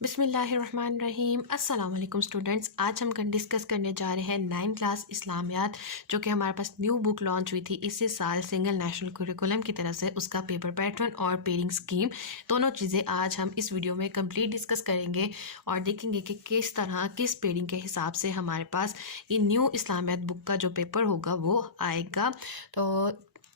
बिस्मिल्लाहिर्रहमानिर्रहीम। अस्सलाम वालेकुम स्टूडेंट्स। आज हम डिस्कस करने जा रहे हैं 9th क्लास इस्लामियात, जो कि हमारे पास न्यू बुक लॉन्च हुई थी इसी साल सिंगल नेशनल कुरिकुलम की तरफ से। उसका पेपर पैटर्न और पेयरिंग स्कीम दोनों चीज़ें आज हम इस वीडियो में कंप्लीट डिस्कस करेंगे और देखेंगे कि किस तरह किस पेयरिंग के हिसाब से हमारे पास ये न्यू इस्लामियात बुक का जो पेपर होगा वो आएगा। तो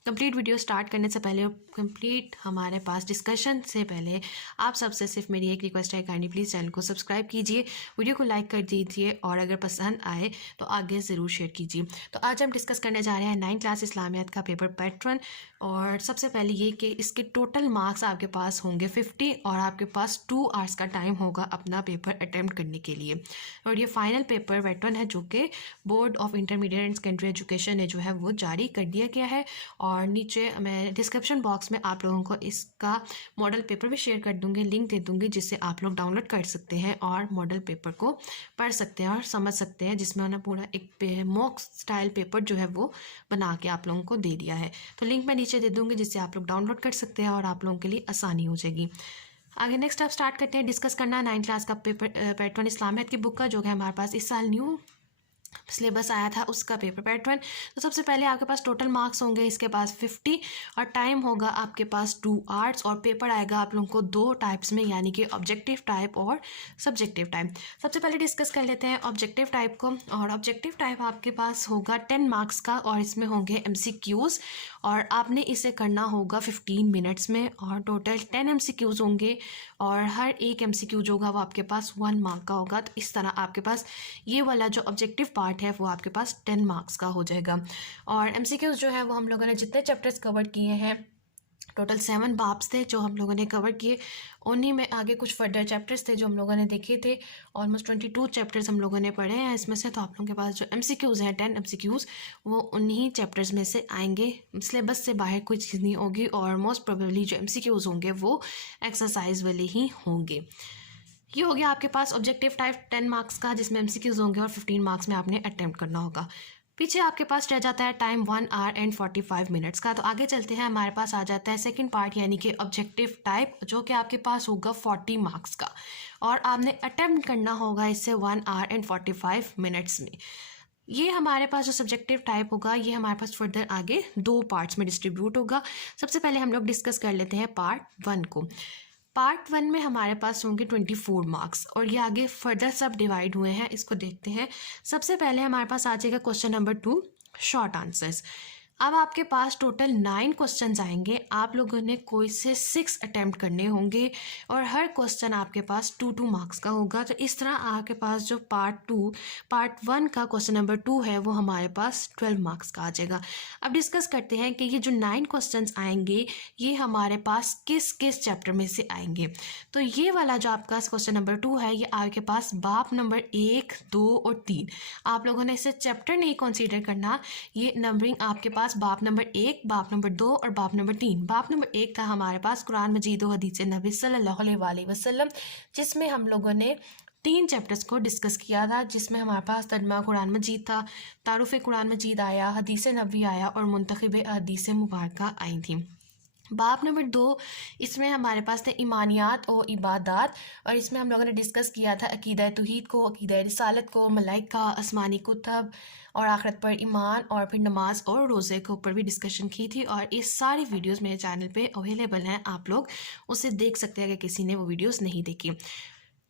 कंप्लीट वीडियो स्टार्ट करने से पहले, कंप्लीट हमारे पास डिस्कशन से पहले आप सबसे सिर्फ मेरी एक रिक्वेस्ट है, काइंडली प्लीज़ चैनल को सब्सक्राइब कीजिए, वीडियो को लाइक कर दीजिए और अगर पसंद आए तो आगे ज़रूर शेयर कीजिए। तो आज हम डिस्कस करने जा रहे हैं 9th क्लास इस्लामियात का पेपर पैटर्न। और सबसे पहले ये कि इसके टोटल मार्क्स आपके पास होंगे 50 और आपके पास 2 आवर्स का टाइम होगा अपना पेपर अटैम्प्ट करने के लिए। और ये फाइनल पेपर पैटर्न है जो कि board of intermediate and secondary education ने जो है वो जारी कर दिया गया है। और नीचे मैं डिस्क्रिप्शन बॉक्स में आप लोगों को इसका मॉडल पेपर भी शेयर कर दूंगी, लिंक दे दूंगी, जिससे आप लोग डाउनलोड कर सकते हैं और मॉडल पेपर को पढ़ सकते हैं और समझ सकते हैं, जिसमें उन्होंने पूरा एक मॉक स्टाइल पेपर जो है वो बना के आप लोगों को दे दिया है। तो लिंक मैं नीचे दे दूंगी, जिससे आप लोग डाउनलोड कर सकते हैं और आप लोगों के लिए आसानी हो जाएगी। आगे नेक्स्ट आप स्टार्ट करते हैं डिस्कस करना 9th क्लास का पेपर पैटर्न इस्लामियत की बुक का, जो है हमारे पास इस साल न्यू सिलेबस आया था उसका पेपर पैटर्न। तो सबसे पहले आपके पास टोटल मार्क्स होंगे इसके पास 50 और टाइम होगा आपके पास 2 आवर्स और पेपर आएगा आप लोगों को 2 टाइप्स में, यानी कि ऑब्जेक्टिव टाइप और सब्जेक्टिव टाइप। सबसे पहले डिस्कस कर लेते हैं ऑब्जेक्टिव टाइप को। और ऑब्जेक्टिव टाइप आपके पास होगा 10 मार्क्स का और इसमें होंगे MCQs और आपने इसे करना होगा 15 मिनट्स में। और टोटल 10 MCQs होंगे और हर एक MCQ जो होगा वो आपके पास 1 मार्क का होगा। तो इस तरह आपके पास ये वाला जो ऑब्जेक्टिव पार्ट है वो आपके पास 10 मार्क्स का हो जाएगा। और MCQs जो है वो हम लोगों ने जितने चैप्टर्स कवर किए हैं, टोटल 7 बाब्स थे जो हम लोगों ने कवर किए। उन्हीं में आगे कुछ फर्दर चैप्टर्स थे जो हम लोगों ने देखे थे। ऑलमोस्ट 22 चैप्टर्स हम लोगों ने पढ़े हैं इसमें से। तो आप लोगों के पास जो MCQs हैं 10 MCQs वो उन्हीं चैप्टर्स में से आएंगे, सिलेबस से बाहर कोई चीज़ नहीं होगी। और मोस्ट प्रोबेबली जो MCQs होंगे वो एक्सरसाइज वाले ही होंगे। ये हो गया आपके पास ऑब्जेक्टिव टाइप 10 मार्क्स का, जिसमें MCQs होंगे और 15 मार्क्स में आपने अटेम्प्ट करना होगा। पीछे आपके पास रह जाता है टाइम 1 आवर एंड 45 मिनट्स का। तो आगे चलते हैं, हमारे पास आ जाता है सेकंड पार्ट, यानी कि ऑब्जेक्टिव टाइप, जो कि आपके पास होगा 40 मार्क्स का और आपने अटेम्प्ट करना होगा इससे 1 आवर एंड 45 मिनट्स में। ये हमारे पास जो सब्जेक्टिव टाइप होगा ये हमारे पास फर्दर आगे 2 पार्ट्स में डिस्ट्रीब्यूट होगा। सबसे पहले हम लोग डिस्कस कर लेते हैं पार्ट 1 को। पार्ट 1 में हमारे पास होंगे 24 मार्क्स और ये आगे फर्दर सब डिवाइड हुए हैं, इसको देखते हैं। सबसे पहले हमारे पास आ जाएगा क्वेश्चन नंबर 2, शॉर्ट आंसर्स। अब आपके पास टोटल 9 क्वेश्चंस आएंगे, आप लोगों ने कोई से 6 अटैम्प्ट करने होंगे और हर क्वेश्चन आपके पास 2-2 मार्क्स का होगा। तो इस तरह आपके पास जो पार्ट 1 का क्वेश्चन नंबर 2 है वो हमारे पास 12 मार्क्स का आ जाएगा। अब डिस्कस करते हैं कि ये जो 9 क्वेश्चंस आएंगे ये हमारे पास किस किस चैप्टर में से आएंगे। तो ये वाला जो आपका क्वेश्चन नंबर 2 है ये आपके पास बाप नंबर 1, 2 और 3, आप लोगों ने इसे चैप्टर नहीं कंसीडर करना। ये नंबरिंग आपके पास बाप नंबर 1, बाप नंबर 2 और बाप नंबर 3। बाप नंबर 1 था हमारे पास कुरान मजीद और हदीस नबी सल्लल्लाहु अलैहि वसल्लम, जिसमें हम लोगों ने 3 चैप्टर्स को डिस्कस किया था, जिसमें हमारे पास तर्जुमा कुरान मजीद था, तारुफ कुरान मजीद आया, हदीस नबी आया और मुंतखब हदीस मुबारक आई थी। बाप नंबर 2, इसमें हमारे पास थे ईमानियात और इबादात और इसमें हम लोगों ने डिस्कस किया था अकीदा तौहीद को, अकीदा रिसालत को, मलाइका, आसमानी कुतब और आखिरत पर ईमान, और फिर नमाज और रोज़े के ऊपर भी डिस्कशन की थी। और ये सारी वीडियोस मेरे चैनल पे अवेलेबल हैं, आप लोग उसे देख सकते हैं अगर किसी ने वो वीडियोस नहीं देखी।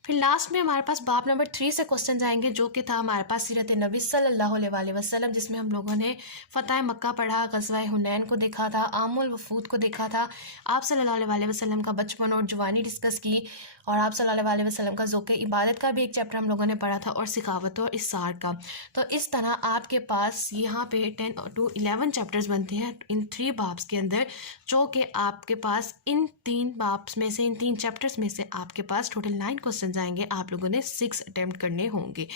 फिर लास्ट में हमारे पास बाप नंबर 3 से क्वेश्चन आएंगे, जो कि था हमारे पास सीरत नबी सल्लल्लाहु अलैहि वसल्लम, जिसमें हम लोगों ने फ़तह मक्का पढ़ा, ग़ज़वा हुनैन को देखा था, आमुल वफूद को देखा था, आप सल्लल्लाहु अलैहि वसल्लम का बचपन और जवानी डिस्कस की, और आप सल्लल्लाहु अलैहि वसल्लम का ज़ौक़ इबादत का भी एक चैप्टर हम लोगों ने पढ़ा था, और सिखावत और इस्सार का। तो इस तरह आपके पास यहाँ पे 10 to 11 चैप्टर्स बनते हैं इन 3 बाब्स के अंदर, जो कि आपके पास इन 3 बाब्स में से, इन 3 चैप्टर्स में से आपके पास टोटल 9 क्वेश्चन आएंगे, आप लोगों ने 6 अटैम्प्ट करने होंगे।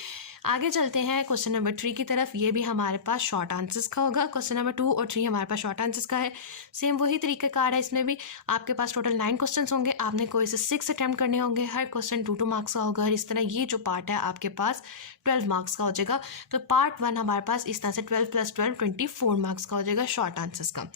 आगे चलते हैं क्वेश्चन नंबर 3 की तरफ। ये भी हमारे पास शॉर्ट आंसर्स का होगा। क्वेश्चन नंबर 2 और 3 हमारे पास शॉर्ट आंसर्स का है, सेम वही तरीक़ाकार है। इसमें भी आपके पास टोटल 9 क्वेश्चन होंगे, आपने कोई से 6 अटैम्प्ट करने होंगे, हर क्वेश्चन 2-2 मार्क्स का होगा। और इस तरह ये जो पार्ट है आपके पास 12 मार्क्स का हो जाएगा। तो पार्ट 1 हमारे पास इस तरह से 12 + 12 24 मार्क्स का हो जाएगा शॉर्ट आंसर्स का।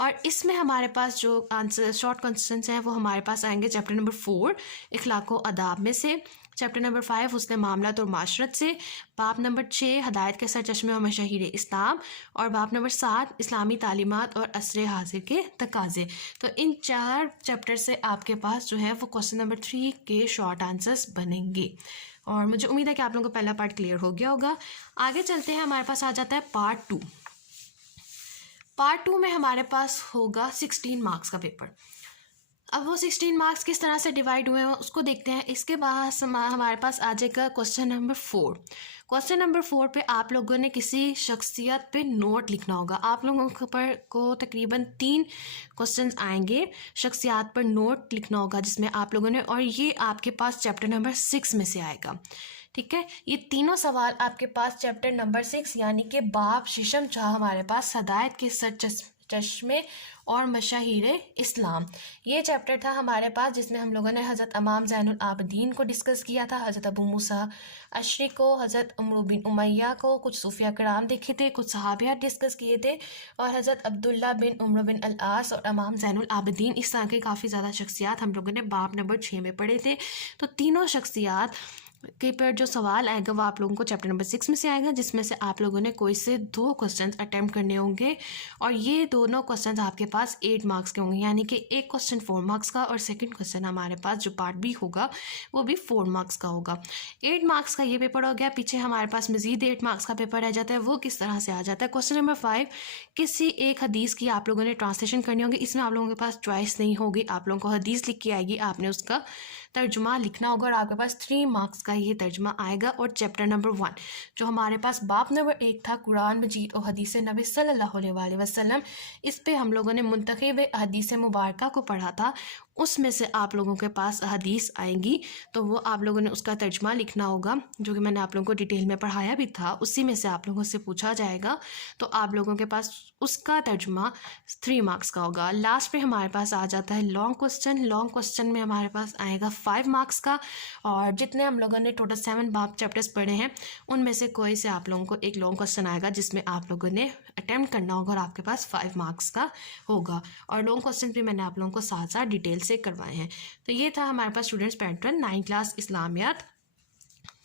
और इसमें हमारे पास जो आंसर शॉर्ट क्वेश्चन हैं वो हमारे पास आएंगे चैप्टर नंबर 4 इखलाक व आदाब में से, चैप्टर नंबर 5 हुस्न मामलात और माशरत से, बाब नंबर 6 हदायत के सरचश्मे और मशाहिर इस्लाम, और बाब नंबर 7 इस्लामी तालीमात और असर हाजिर के तकाजे। तो इन 4 चैप्टर से आपके पास जो है वो क्वेश्चन नंबर 3 के शॉर्ट आंसर्स बनेंगे। और मुझे उम्मीद है कि आप लोगों को पहला पार्ट क्लियर हो गया होगा। आगे चलते हैं, हमारे पास आ जाता है पार्ट 2। पार्ट 2 में हमारे पास होगा 16 मार्क्स का पेपर। अब वो 16 मार्क्स किस तरह से डिवाइड हुए हैं उसको देखते हैं। इसके बाद हमारे पास आ जाएगा क्वेश्चन नंबर 4। क्वेश्चन नंबर 4 पे आप लोगों ने किसी शख्सियत पे नोट लिखना होगा। आप लोगों को तकरीबन 3 क्वेश्चंस आएंगे, शख्सियत पर नोट लिखना होगा जिसमें आप लोगों ने, और ये आपके पास चैप्टर नंबर 6 में से आएगा। ठीक है, ये तीनों सवाल आपके पास चैप्टर नंबर 6 यानी कि बाब शीशम जहाँ हमारे पास हदायत के चश्मे और मशाहिर इस्लाम, ये चैप्टर था हमारे पास, जिसमें हम लोगों ने हज़रत इमाम ज़ैनुल आबिदीन को डिस्कस किया था, हज़रत अबू मूसा अशरी को, हज़रत उमर बिन उमैया को, कुछ सूफिया कराम देखे थे, कुछ सहाबियात डिस्कस किए थे, और हज़रत अब्दुल्ला बिन उमर बिन अल आस और इमाम ज़ैनुल आबिदीन, इस तरह के काफ़ी ज़्यादा शख्सियात हम लोगों ने बाब नंबर 6 में पढ़े थे। तो तीनों शख्सियात के पर जो सवाल आएगा वो आप लोगों को चैप्टर नंबर 6 में से आएगा, जिसमें से आप लोगों ने कोई से 2 क्वेश्चन अटैम्प्ट करने होंगे, और ये दोनों क्वेश्चन आपके पास 8 मार्क्स के होंगे, यानी कि एक क्वेश्चन 4 मार्क्स का और सेकंड क्वेश्चन हमारे पास जो पार्ट बी होगा वो भी 4 मार्क्स का होगा। 8 मार्क्स का ये पेपर हो गया। पीछे हमारे पास मज़ीद 8 मार्क्स का पेपर रह जाता है। वो किस तरह से आ जाता है? क्वेश्चन नंबर 5, किसी एक हदीस की आप लोगों ने ट्रांसलेशन करनी होगी। इसमें आप लोगों के पास चॉइस नहीं होगी, आप लोगों को हदीस लिख के आएगी, आपने उसका तर्जुमा लिखना होगा और आपके पास 3 मार्क्स का ये तर्जुमा आएगा। और चैप्टर नंबर 1 जो हमारे पास बाब नंबर 1 था, कुरान मजीद और हदीस नबी सल्लल्लाहु अलैहि वसल्लम, इस पे हम लोगों ने मुंतखब हदीस मुबारका को पढ़ा था। उसमें से आप लोगों के पास हदीस आएंगी, तो वो आप लोगों ने उसका तर्जुमा लिखना होगा, जो कि मैंने आप लोगों को डिटेल में पढ़ाया भी था। उसी में से आप लोगों से पूछा जाएगा, तो आप लोगों के पास उसका तर्जुमा 3 मार्क्स का होगा। लास्ट पे हमारे पास आ जाता है लॉन्ग क्वेश्चन। लॉन्ग क्वेश्चन में हमारे पास आएगा 5 मार्क्स का, और जितने हम लोगों ने टोटल 7 बाब चैप्टर्स पढ़े हैं उनमें से कोई से आप लोगों को एक लॉन्ग क्वेश्चन आएगा, जिसमें आप लोगों ने अटैम्प्ट करना होगा और आपके पास 5 मार्क्स का होगा। और लॉन्ग क्वेश्चन भी मैंने आप लोगों को साथ साथ डिटेल से करवाए हैं। तो ये था हमारे पास स्टूडेंट्स पैटर्न 9th क्लास इस्लामियात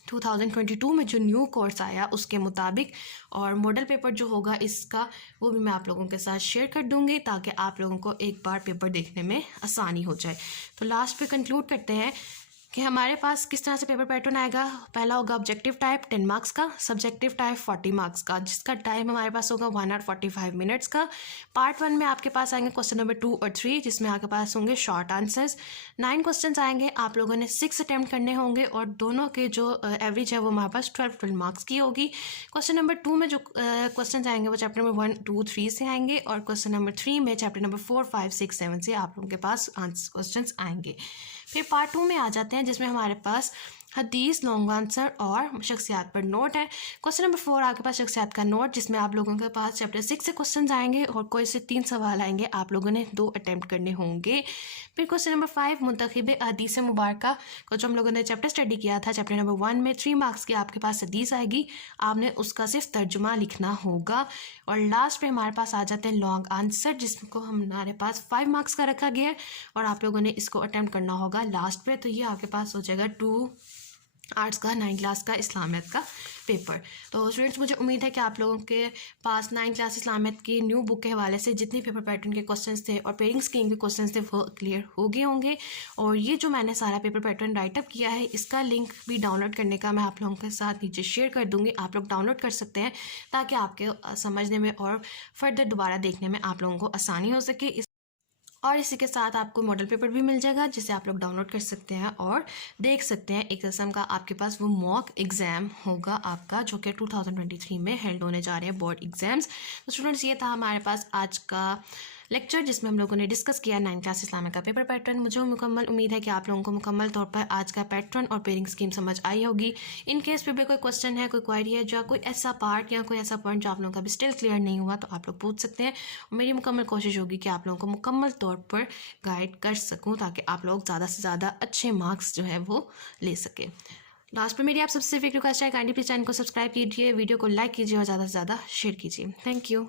2022 में जो न्यू कोर्स आया उसके मुताबिक। और मॉडल पेपर जो होगा इसका वो भी मैं आप लोगों के साथ शेयर कर दूंगी, ताकि आप लोगों को एक बार पेपर देखने में आसानी हो जाए। तो लास्ट पे कंक्लूड करते हैं कि हमारे पास किस तरह से पेपर पैटर्न आएगा। पहला होगा ऑब्जेक्टिव टाइप 10 मार्क्स का, सब्जेक्टिव टाइप 40 मार्क्स का, जिसका टाइम हमारे पास होगा 1 आवर 45 मिनट्स का। पार्ट 1 में आपके पास आएंगे क्वेश्चन नंबर 2 और 3, जिसमें आपके पास होंगे शॉर्ट आंसर्स। 9 क्वेश्चन आएंगे, आप लोगों ने 6 अटैम्प्ट करने होंगे, और दोनों के जो एवरेज है वो हमारे पास 12 मार्क्स की होगी। क्वेश्चन नंबर 2 में जो क्वेश्चन आएंगे वो चैप्टर नंबर 1, 2, 3 से आएंगे, और क्वेश्चन नंबर 3 में चैप्टर नंबर 4, 5, 6, 7 से आप लोगों के पास क्वेश्चन आएंगे। फिर पार्ट 2 में आ जाते हैं, जिसमें हमारे पास हदीस, लॉन्ग आंसर और शख्सियात पर नोट है। क्वेश्चन नंबर 4 आपके पास शख्सियात का नोट, जिसमें आप लोगों के पास चैप्टर 6 से क्वेश्चन आएंगे, और कोई से 3 सवाल आएंगे, आप लोगों ने 2 अटैम्प्ट करने होंगे। फिर क्वेश्चन नंबर 5 मुंतखब हदीस मुबारका को जो हम लोगों ने चैप्टर स्टडी किया था, चैप्टर नंबर 1 में 3 मार्क्स की आपके पास हदीस आएगी, आपने उसका सिर्फ तर्जुमा लिखना होगा। और लास्ट पे हमारे पास आ जाते हैं लॉन्ग आंसर, जिसको हमारे पास 5 मार्क्स का रखा गया है, और आप लोगों ने इसको अटैम्प्ट करना होगा लास्ट पे। तो ये आपके पास हो जाएगा 2 आर्ट्स का 9th क्लास का इस्लामियत का पेपर। तो स्टूडेंट्स, मुझे उम्मीद है कि आप लोगों के पास 9th क्लास इस्लामियत की न्यू बुक के हवाले से जितने पेपर पैटर्न के क्वेश्चंस थे और पेयरिंग स्कीम के क्वेश्चंस थे वो क्लियर हो गए होंगे। और ये जो मैंने सारा पेपर पैटर्न राइटअप किया है, इसका लिंक भी डाउनलोड करने का मैं आप लोगों के साथ नीचे शेयर कर दूँगी। आप लोग डाउनलोड कर सकते हैं, ताकि आपके समझने में और फर्दर दोबारा देखने में आप लोगों को आसानी हो सके। और इसी के साथ आपको मॉडल पेपर भी मिल जाएगा, जिसे आप लोग डाउनलोड कर सकते हैं और देख सकते हैं। एक किस्म का आपके पास वो मॉक एग्ज़ाम होगा आपका, जो कि 2023 में हेल्ड होने जा रहे हैं बोर्ड एग्ज़ाम्स। तो स्टूडेंट्स, ये था हमारे पास आज का लेक्चर, जिसमें हम लोगों ने डिस्कस किया 9th क्लास इस्लामिक का पेपर पैटर्न। मुझे मुकम्मल उम्मीद है कि आप लोगों को मुकम्मल तौर पर आज का पैटर्न और पेयरिंग स्कीम समझ आई होगी। इन केस पे भी कोई क्वेश्चन है, कोई क्वेरी है, जो कोई ऐसा पार्ट या कोई ऐसा पॉइंट जो आप लोगों का भी स्टिल क्लियर नहीं हुआ, तो आप लोग पूछ सकते हैं। मेरी मुकम्मल कोशिश होगी कि आप लोगों को मुकम्मल तौर पर गाइड कर सकूँ, ताकि आप लोग ज़्यादा से ज़्यादा अच्छे मार्क्स जो है वो ले सकें। लास्ट पर मेरी आप सबसे एक रिक्वेस्ट है, काइंडली प्लीज़ चैनल को सब्सक्राइब कीजिए, वीडियो को लाइक कीजिए और ज़्यादा से ज़्यादा शेयर कीजिए। Thank you.